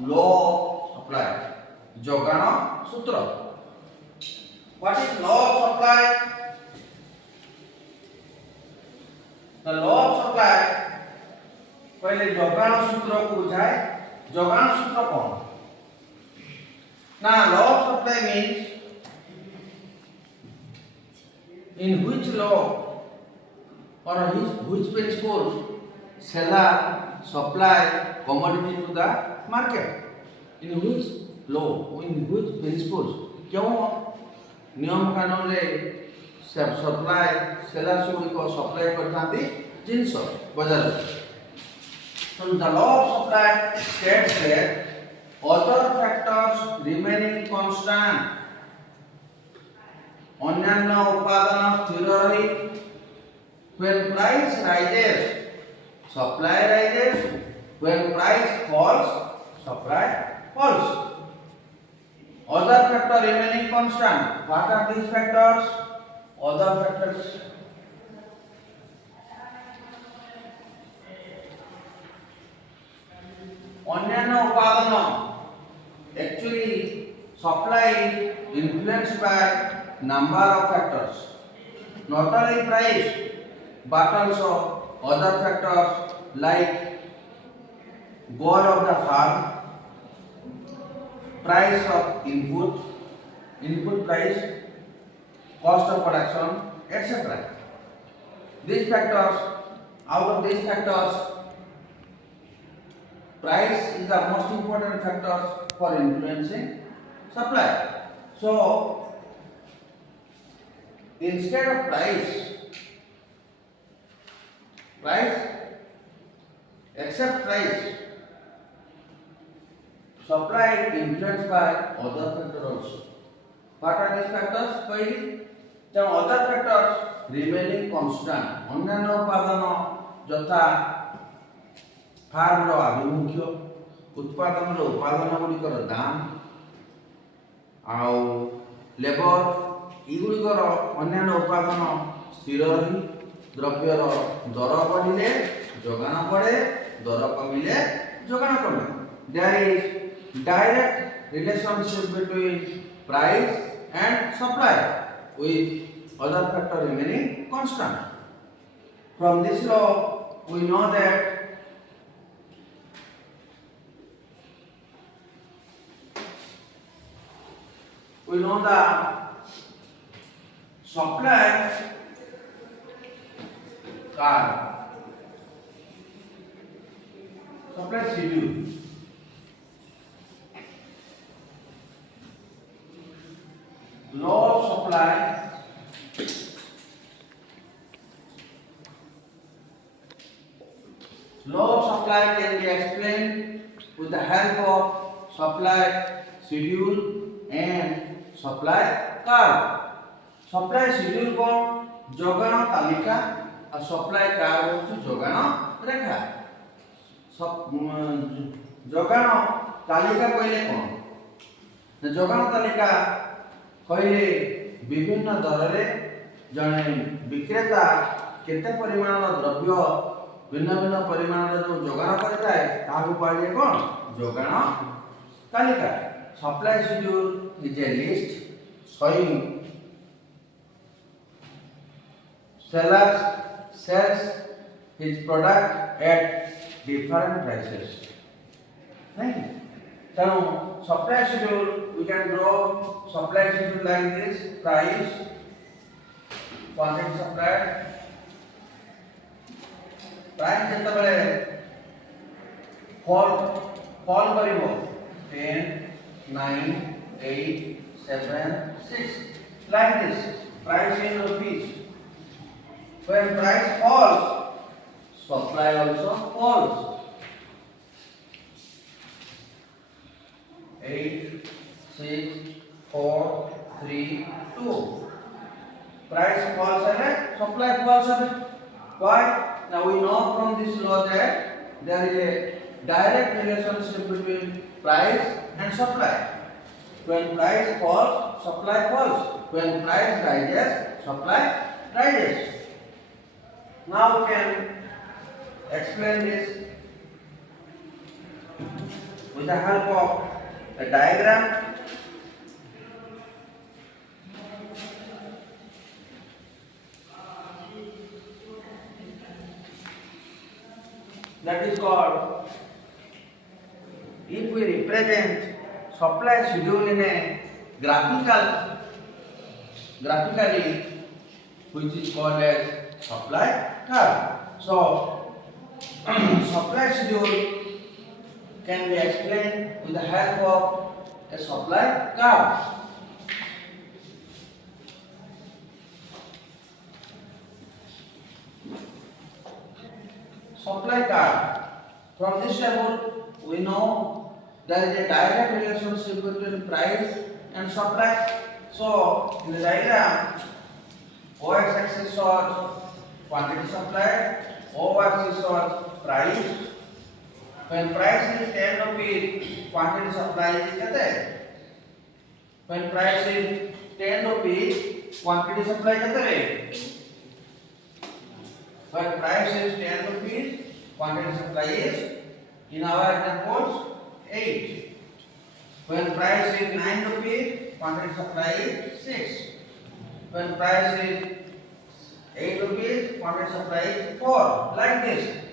law of supply, जोगान सूत्र. What is law of supply? The law of supply पहले जोगान सूत्र को बुझाए. जोगान सूत्र कौन? Now law of supply means in which law or which principles seller supply commodity to the market. In which law, in which principles, क्यों नियम कानून रे सप्लाई सेलर्स को सप्लाई करथांती जिंस बाजार. So the law of supply states that other factors remaining constant, अन्यान्य उत्पादन स्थिर रही. When price rises, supply rises. When price falls, supply falls. Other factor remaining constant. What are these factors? Other factors. अन्यान्य उत्पादन. Actually, supply is influenced by number of factors. Not only price, but also other factors like goal of the farm, price of input price, cost of production, etc. These factors, out of these factors, price is the most important factor for influencing supply. So instead of price, except price, supply is influenced by other factors also. What are these factors? Firstly, the other factors remaining constant. अन्यान्य उत्पादन यथा farm रो आभिमुख्य, उत्पादन रो उत्पादन गुड़िकर दाम आउ labour इगुड़िकर अन्यान्य उत्पादन स्थिर रही. द्रव्यर दर बढ़िले जोगान बढ़े, दर कमिले जोगान कमे. There is direct relationship between price and supply with other factor remaining constant. From this law, we know that the supply schedule. Law of supply can be explained with the help of supply schedule and supply curve. Supply schedule को जोगान तालिका और supply curve होची जोगान रेखा. जोगान तालिका कहले कोन? जोगान तालिका कहले विभिन्न दर रे जने विक्रेता केते परिमाण द्रव्य भिन्न भिन्न परिमाण जो जोगान करता है ताकू कहले कोन? जोगान तालिका. Supply schedule is a list showing sellers sells his product at different prices. Right? So supply schedule, we can draw supply schedule like this: price, quantity supplied. Price जेतबेले fall करिवो 10, 9, 8, 7, 6 like this. Price in rupees. When price falls, supply also falls. 8, 6, 4, 3, 2. Price falls and supply falls. Why? Now we know from this law that there is a direct relationship between price and supply. When price falls, supply falls. When price rises, supply rises. Now we can explain this with with the help of a diagram. That is called, if we represent supply schedule in a graphically, which is called as supply curve. So supply schedule can be explained with the help of a supply curve. Supply curve. From this table, we know there is a direct relationship between price and supply. So, in the diagram, OX axis shows quantity supplied, O axis shows price. When price is 10 rupees, quantity supply is कितने? When price is 10 rupees, quantity supply कितने? When price is 10 rupees, quantity supply is, in our examples, 8. When price is 9 rupees, quantity supply is 6. When price is 8 rupees, quantity supply is 4. Like this.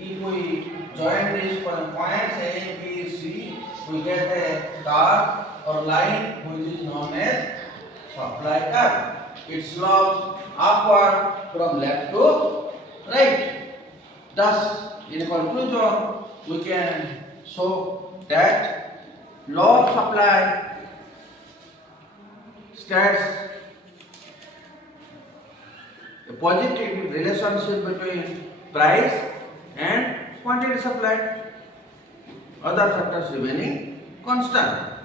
If we join these points A, B, C, we get a curve or line which is known as supply curve. It slopes upward from left to right. Thus, in conclusion, we can show that law of supply states a positive relationship between price and quantity supplied, other factors remaining constant.